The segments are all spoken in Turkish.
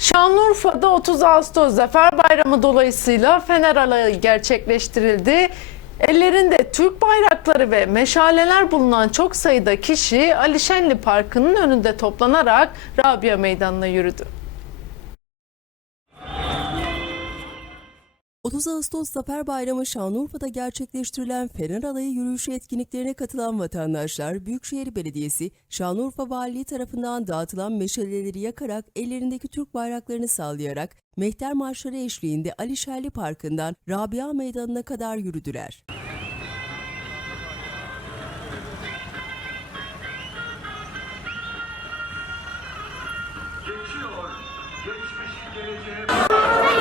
Şanlıurfa'da 30 Ağustos Zafer Bayramı dolayısıyla Fener Alayı gerçekleştirildi. Ellerinde Türk bayrakları ve meşaleler bulunan çok sayıda kişi Ali Şenli Parkı'nın önünde toplanarak Rabia Meydanı'na yürüdü. 30 Ağustos Zafer Bayramı Şanlıurfa'da gerçekleştirilen Fener Alayı yürüyüşü etkinliklerine katılan vatandaşlar Büyükşehir Belediyesi, Şanlıurfa Valiliği tarafından dağıtılan meşaleleri yakarak ellerindeki Türk bayraklarını sallayarak mehter marşları eşliğinde Ali Şerli Parkı'ndan Rabia Meydanı'na kadar yürüdüler. geçiyor. Geçmişi geleceğe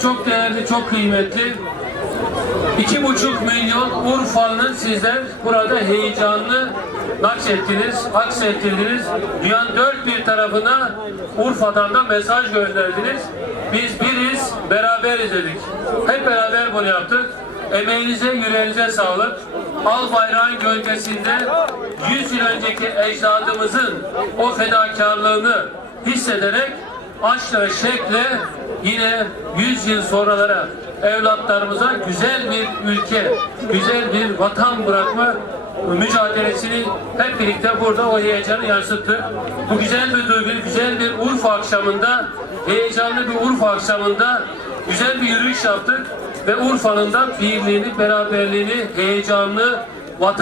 çok değerli, çok kıymetli. İki buçuk milyon Urfalı'nın sizler burada heyecanlı nakşettiniz, aksettirdiniz. Dünyanın dört bir tarafına Urfa'dan da mesaj gönderdiniz. Biz biriz, beraberiz dedik. Hep beraber bunu yaptık. Emeğinize, yüreğinize sağlık. Al bayrağın gölgesinde 100 yıl önceki ecdadımızın o fedakarlığını hissederek aşkla şekle yine 100 yıl sonralara evlatlarımıza güzel bir ülke, güzel bir vatan bırakma mücadelesini hep birlikte burada o heyecanı yansıttık. Bu güzel bir duygu, güzel bir Urfa akşamında, heyecanlı bir Urfa akşamında güzel bir yürüyüş yaptık ve Urfa'nın da birliğini, beraberliğini, heyecanlı, vatan